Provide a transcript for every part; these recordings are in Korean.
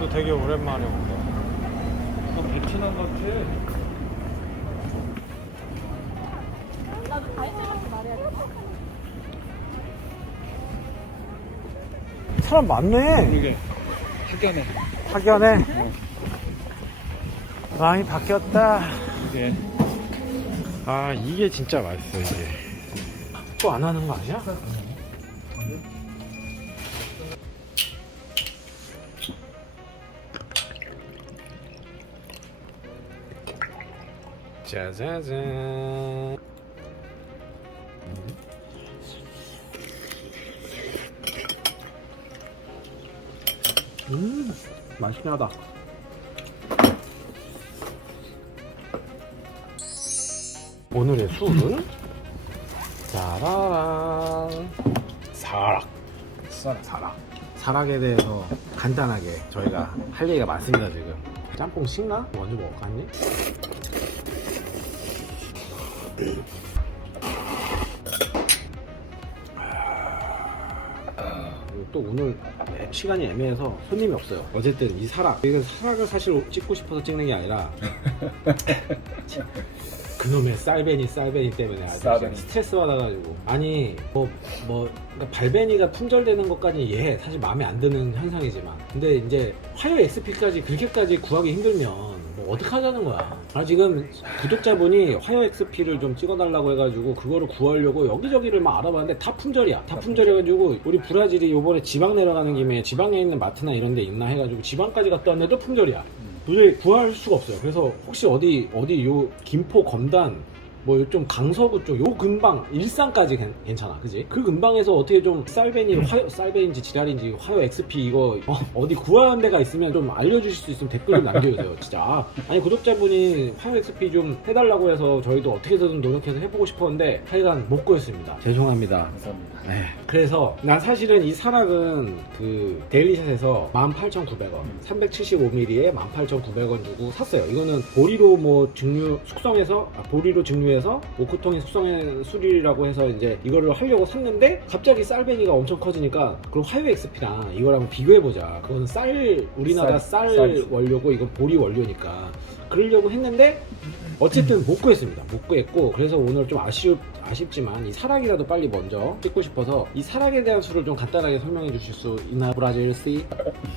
나도 되게 오랜만에 온다. 너 베트남 같아. 나도 다이어트 말해야 돼. 사람 많네. 이게 학교네. 확연해. 많이 바뀌었다. 이게 아 이게 진짜 맛있어 이게. 또 안 하는 거 아니야? 짜자잔. 음, 맛있긴 하다. 오늘의 술은 짜라란 사락 사람. 사락 사락에 대해서 간단하게 저희가 할 얘기가 많습니다 지금 짬뽕 식나? 먼저 먹었니? 또 오늘 시간이 애매해서 손님이 없어요. 어쨌든 이 사락, 이건 사락을 사실 찍고 싶어서 찍는 게 아니라 그놈의 쌀베니 쌀베니 때문에 아주 쌀베니. 스트레스 받아가지고 아니 뭐뭐 그러니까 발베니가 품절되는 것까지 예 사실 마음에 안 드는 현상이지만 근데 이제 화요 XP까지 그렇게까지 구하기 힘들면 뭐 어떡하자는 거야. 아 지금 구독자분이 화요 XP를 좀 찍어달라고 해가지고 그거를 구하려고 여기저기를 막 알아봤는데 다 품절이야. 다 품절해가지고 우리 브라질이 요번에 지방 내려가는 김에 지방에 있는 마트나 이런 데 있나 해가지고 지방까지 갔다 왔는데도 품절이야. 도저히 구할 수가 없어요. 그래서 혹시 어디 어디 요 김포 검단 뭐 좀 강서구 쪽 요 근방 일산까지 괜- 괜찮아. 그지? 그 근방에서 어떻게 좀 쌀베니 화요 쌀베인지 지랄인지 화요 XP 이거 어, 디 구하는 데가 있으면 좀 알려주실 수 있으면 댓글 좀 남겨주세요 진짜. 아, 아니 구독자분이 화요 XP 좀 해달라고 해서 저희도 어떻게든 노력해서 해보고 싶었는데 하여간 못 구했습니다. 죄송합니다. 감사합니다. 네. 그래서 난 사실은 이 사락은 그 데일리샷에서 18,900원, 375ml에 18,900원 주고 샀어요. 이거는 보리로 뭐 증류 숙성해서 아, 보리로 증류해서 오크통에 숙성해 수리라고 해서 이제 이거를 하려고 샀는데 갑자기 쌀베니가 엄청 커지니까 그럼 화요 XP랑 이걸 한번 비교해 보자. 그거는 쌀 우리나라 쌀, 쌀, 쌀이지. 원료고 이건 보리 원료니까 그러려고 했는데 어쨌든 못 구했습니다. 못 구했고 그래서 오늘 좀 아쉬, 아쉽지만 이 사락이라도 빨리 먼저 찍고 싶어서 이 사락에 대한 수를 좀 간단하게 설명해 주실 수 있나 브라질 C?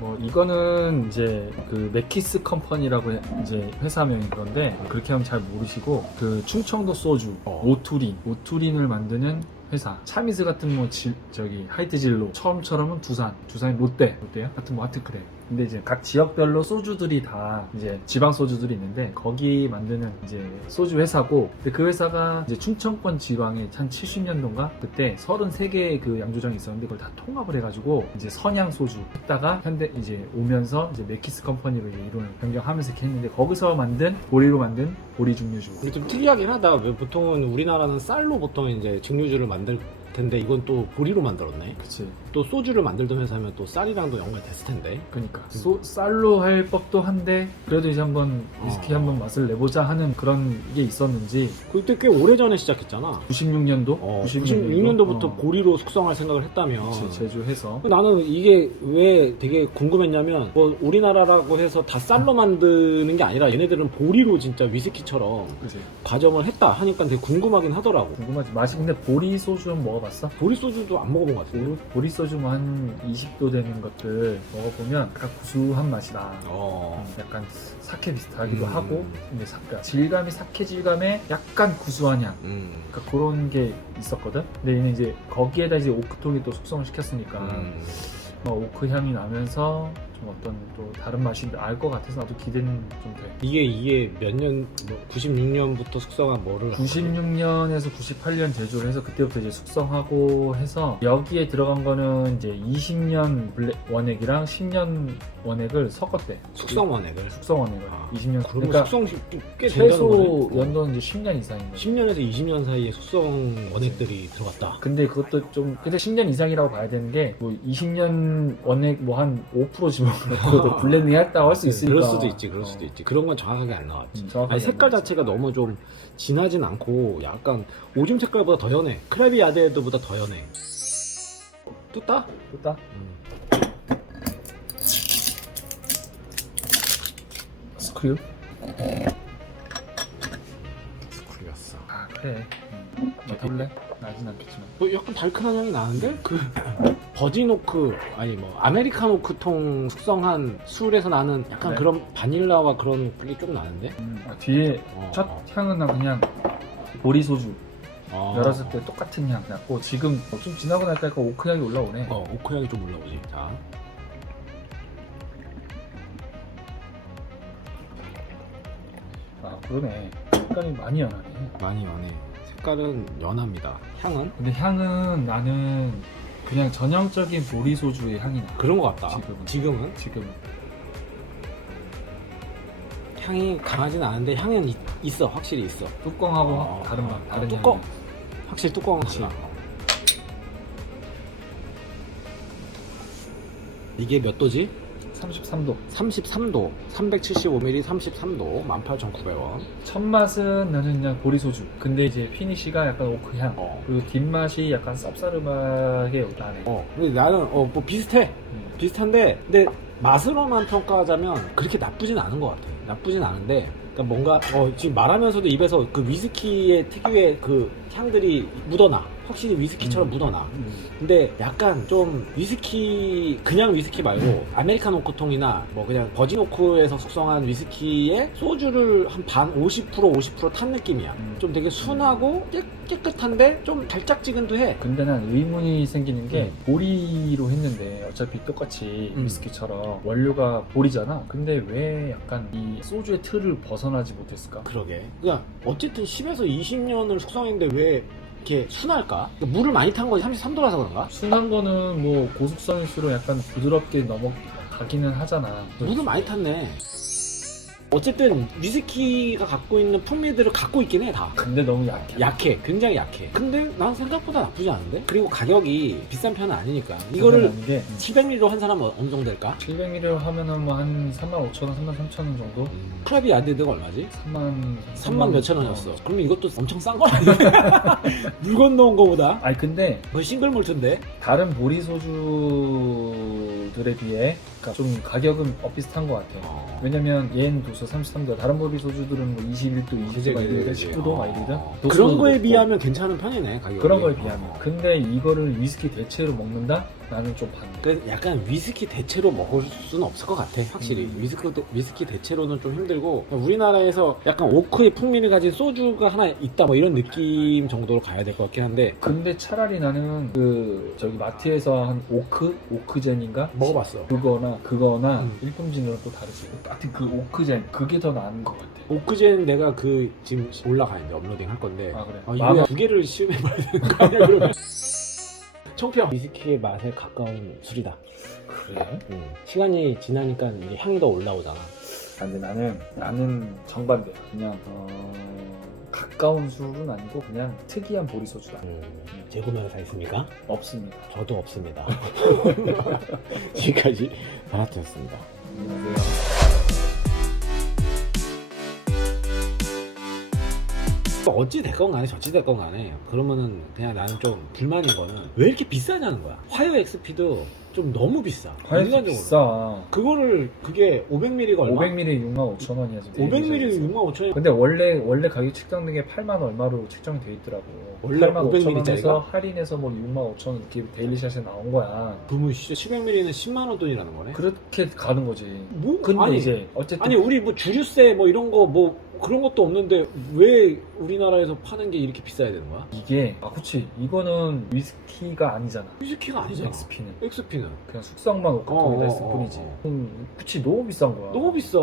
뭐 이거는 이제 그 메키스 컴퍼니라고 해- 이제 회사명인 건데 그렇게 하면 잘 모르시고 그 충청도 소주 어. 오투린 오투린을 만드는 회사 차미스 같은 뭐 지- 저기 하이트진로 처음처럼은 두산 두산이 롯데 롯데요 같은 뭐 하여튼 그래 근데 이제 각 지역별로 소주들이 다 이제 지방 소주들이 있는데 거기 만드는 이제 소주 회사고 근데 그 회사가 이제 충청권 지방에 한 70년도인가 그때 33개의 그 양조장이 있었는데 그걸 다 통합을 해가지고 이제 선양 소주 했다가 현대 이제 오면서 이제 메키스 컴퍼니로 이름을 변경하면서 이렇게 했는데 거기서 만든 보리로 만든 보리 증류주 이게 좀 특이하긴 하다. 왜 보통은 우리나라는 쌀로 보통 이제 증류주를 만들 텐데 이건 또 보리로 만들었네. 그치. 또 소주를 만들던 회사면 또 쌀이랑도 연결됐을 텐데. 그러니까. 소- 쌀로 할 법도 한데 그래도 이제 한번 위스키 어. 한번 맛을 내보자 하는 그런 게 있었는지. 그때 꽤 오래전에 시작했잖아. 96년도? 어, 96년도부터 보리로 숙성할 생각을 했다면. 그치, 제조해서. 나는 이게 왜 되게 궁금했냐면 뭐 우리나라라고 해서 다 쌀로 만드는 게 아니라 얘네들은 보리로 진짜 위스키처럼 그치. 과정을 했다 하니까 되게 궁금하긴 하더라고. 궁금하지. 맛이 근데 보리 소주 한번 먹어봤어? 보리 소주도 안 먹어본 것 같은데 보리, 보리 소주 뭐한 20도 되는 것들 먹어보면 약간 구수한 맛이 나 어. 음, 약간 사케 비슷하기도 음. 하고 근데 사, 그러니까 질감이 사케 질감에 약간 구수한 향 음. 그러니까 그런 게 있었거든 근데 얘는 이제 거기에다 이제 오크통이 또 숙성을 시켰으니까 음. 뭐 오크 향이 나면서 좀 어떤 또 다른 맛이 알 것 같아서 나도 기대는 좀 돼. 이게 이게 몇 년, 뭐 96년부터 숙성한 뭐를 96년에서 98년 제조를 해서 그때부터 이제 숙성하고 해서 여기에 들어간 거는 이제 20년 블랙 원액이랑 10년 원액을 섞었대. 숙성 원액을 숙성 원액을 아, 20년. 그러면 그러니까 숙성 시- 꽤 된다는 최소 거네 연도는 이제 10년 이상인 거지. 10년에서 20년 사이에 숙성 원액들이 들어갔다 근데 그것도 좀 근데 10년 이상이라고 봐야 되는 게 뭐 20년 원액 뭐 한 5% 집어넣고도 블렌딩 했다고 할 수 있으니까 그럴 수도 있지 그럴 수도 있지 그런 건 정확하게 안 나왔지 음, 정확하게 아니 색깔 안 나왔지. 자체가 너무 좀 진하진 않고 약간 오줌 색깔보다 더 연해 크래비 야드헤드보다 더 연해 뚜따? 좋다. 음. 스크류? 스쿨이었어. 아 그래 음. 맡아볼래? 나진 않겠지만 뭐 약간 달큰한 향이 나는데 그 버지노크 아니 뭐 아메리카노크 통 숙성한 술에서 나는 약간 네. 그런 바닐라와 그런 그게 좀 나는데. 음, 아, 뒤에 어, 첫 어. 향은 나 그냥 보리 소주 어. 열었을 때 똑같은 향 났고 지금 좀 지나고 나니까 약간 오크 향이 올라오네 어 오크 향이 좀 올라오지. 자. 아 그러네 색깔이 많이 연하네 많이 많이 색깔은 연합니다. 향은 근데 향은 나는 그냥 전형적인 보리 소주의 향이 나 그런 것 같다. 지금은. 지금은 지금 향이 강하진 않은데 향은 있, 있어 확실히 있어. 뚜껑하고 어, 다른 어, 맛 다른 뚜껑. 향이. 확실히 뚜껑은 그치. 달라. 이게 몇 도지? 33도 33도, 375ml 33도, 18,900원. 첫 맛은 나는 그냥 보리 소주 근데 이제 피니쉬가 약간 오크 향 어. 그리고 뒷맛이 약간 쌉싸름하게 나네 어, 근데 나는 어, 뭐 비슷해. 음. 비슷한데, 근데 맛으로만 평가하자면 그렇게 나쁘진 않은 것 같아. 나쁘진 않은데, 그러니까 뭔가 어, 지금 말하면서도 입에서 그 위스키의 특유의 그 향들이 묻어나. 확실히 위스키처럼 음. 묻어나. 음. 근데 약간 좀 위스키 그냥 위스키 말고 아메리칸 오크통이나 뭐 그냥 버진 오크에서 숙성한 위스키에 소주를 한 반 50% 50%탄 느낌이야. 음. 좀 되게 순하고 깨, 깨끗한데 좀 달짝지근도 해. 근데 난 의문이 생기는 게 음. 보리로 했는데 어차피 똑같이 음. 위스키처럼 원료가 보리잖아. 근데 왜 약간 이 소주의 틀을 벗어나지 못했을까? 그러게. 그러니까 어쨌든 10에서 20년을 숙성했는데 왜 이렇게 순할까? 그러니까 물을 많이 탄 거지 33도라서 그런가? 순한 거는 뭐 고숙성일수록 약간 부드럽게 넘어가기는 하잖아. 물을 많이 탔네. 어쨌든 위스키가 갖고 있는 풍미들을 갖고 있긴 해 다. 근데 너무 약해. 약해 굉장히 약해 근데 난 생각보다 나쁘지 않은데 그리고 가격이 비싼 편은 아니니까 이거를 아닌 게 700ml로 한 사람은 어느 정도 될까? 700ml 하면은 뭐한 3만 5천 원, 3만 3천 원 정도? 크랍이 야드드가 얼마지? 3만 3만 몇천 원이었어 그러면 이것도 엄청 싼거 아니야? 물 건너온 거보다 아니 근데 거의 싱글 몰트인데 다른 보리 소주들에 비해 그러니까 좀 가격은 엇비슷한 것 같아. 어. 왜냐면 얘는 도수 33도, 다른 보리 소주들은 뭐 21도, 20도 막 이러든 19도 막 이러든 어. 도수도 그런 거에 높고 비하면 괜찮은 편이네 가격이 그런 거에 비하면. 어. 근데 이거를 위스키 대체로 먹는다? 나는 좀 반대. 그 약간 위스키 대체로 먹을 수는 없을 것 같아 확실히 음. 위스키, 대- 위스키 대체로는 좀 힘들고 우리나라에서 약간 오크의 풍미를 가진 소주가 하나 있다 뭐 이런 느낌 정도로 가야 될 것 같긴 한데 근데 차라리 나는 그 저기 마트에서 한 오크? 오크젠인가? 먹어봤어 그거나 그거나 음. 일품진으로는 또 다르지. 하여튼 그 오크젠 그게 더 나은 것 같아. 오크젠 내가 그 지금 올라가 있는데 업로딩 할 건데 아 그래. 아, 마음- 이거 두 개를 시음해 봐야 되는 거 아니야 그러면 총평 위스키의 맛에 가까운 술이다 그래? 음. 시간이 지나니까 이게 향이 더 올라오잖아 아, 근데 나는 나는 정반대야. 그냥 어, 가까운 술은 아니고 그냥 특이한 보리 소주다. 음. 재구매가 다 있습니까? 없습니다. 저도 없습니다 지금까지 바라트였습니다 안녕하세요. 어찌 됐건 간에 저찌 됐건 간에 그러면은 그냥 나는 좀 불만인 거는 왜 이렇게 비싸냐는 거야 화요 XP도 좀 너무 비싸 과연 인간적으로. 비싸. 그거를 그게 500ml가 얼마? 500ml 6만 5천 원이야 지금. 500ml 6만 5천 원 근데 원래 원래 가격 책정된 게 8만 얼마로 책정이 돼 있더라고. 원래 8만 5천 500ml 짜리가? 원에서 할인해서 뭐 6만 5천 원 이렇게 데일리샷에 나온 거야. 그러면 진짜 700ml는 10만 원 돈이라는 거네 그렇게 가는 거지. 뭐? 근데 아니, 이제 어쨌든 아니 우리 뭐 주류세 뭐 이런 거 뭐 그런 것도 없는데 왜 우리나라에서 파는 게 이렇게 비싸야 되는 거야? 이게 아 그치 이거는 위스키가 아니잖아. 위스키가 아니잖아 XP는 XP는 그냥 숙성만 어, 오카통에다 어, 했을 어, 뿐이지. 어. 음, 그치 너무 비싼 거야. 너무 비싸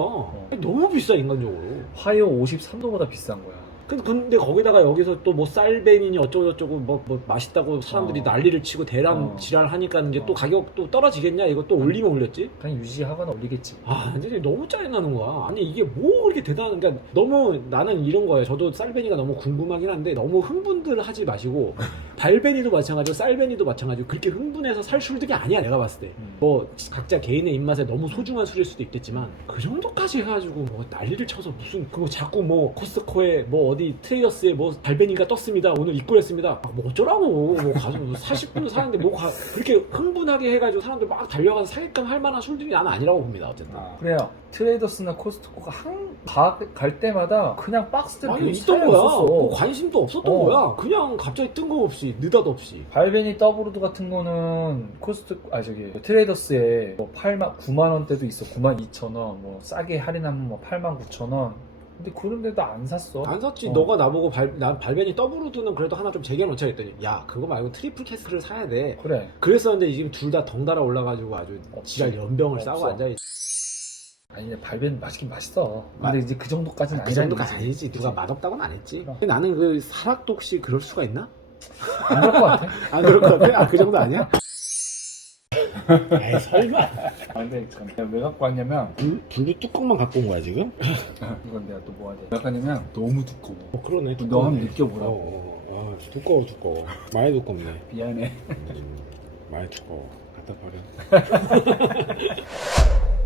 아니, 너무 비싸 인간적으로 화요 53도보다 비싼 거야. 근데, 근데 거기다가 여기서 또 뭐 쌀벤이니 어쩌고저쩌고 뭐, 뭐 맛있다고 사람들이 어. 난리를 치고 대란 어. 지랄하니까 이제 또 어. 가격 또 떨어지겠냐 이거 또 올리면 올렸지 그냥 유지하거나 올리겠지. 아 이제 너무 짜증나는 거야 아니 이게 뭐 그렇게 대단한 그러니까 너무 나는 이런 거예요 저도 쌀벤이가 너무 궁금하긴 한데 너무 흥분들 하지 마시고 발벤이도 마찬가지고 쌀벤이도 마찬가지고 그렇게 흥분해서 살 술들이 아니야 내가 봤을 때 음. 뭐 각자 개인의 입맛에 너무 소중한 술일 수도 있겠지만 그 정도까지 해가지고 뭐 난리를 쳐서 무슨 그거 자꾸 뭐 코스코에 뭐 어디 트레이더스에 뭐 발베니가 떴습니다. 오늘 입고했습니다. 아, 뭐 어쩌라고 뭐 가서 뭐 40분 사는데 뭐 가- 그렇게 흥분하게 해가지고 사람들 막 달려가서 사게끔 할 만한 술들이 나는 아니라고 봅니다. 어쨌든. 그래요. 트레이더스나 코스트코가 한갈 때마다 그냥 박스들 아니 별 있던 거야. 뭐 관심도 없었던 어. 거야. 그냥 갑자기 뜬금없이 느닷없이. 발베니 더블우드 같은 거는 코스트 아 저기 트레이더스에 뭐 8만 9만 원대도 있어 9만 2천 원, 뭐 싸게 할인하면 뭐 8만 9천 원. 근데 그런데도 안 샀어. 안 샀지. 어. 너가 나보고 발, 난 발베니 더블우드는 그래도 하나 좀 제기해놓자 했더니 야 그거 말고 트리플 캐스크를 사야 돼. 그래. 그랬었는데 지금 둘 다 덩달아 올라가지고 아주 없지. 지랄 연병을 없어. 싸고 앉아있지. 아니 발베니 맛있긴 맛있어. 근데 이제 그 정도까지는 그 아니라는 정도가 거지. 아니지. 누가? 맛없다고는 안 했지. 그럼. 근데 나는 그 사락도 혹시 그럴 수가 있나? 안 그럴 것 같아. 안 그럴 것 같아? 아, 그 정도 아니야? 에이, 설마. 아 근데 참 내가 왜 갖고 왔냐면 불, 불 뚜껑만 갖고 온 거야, 지금? 이건 내가 또 뭐 하냐. 왜 갖고 왔냐면 너무 두꺼워. 어, 그러네. 너. 한번 느껴보라고. 어, 어, 아, 두꺼워, 두꺼워. 많이 두껍네. 미안해. 많이 두꺼워. 갖다 버려.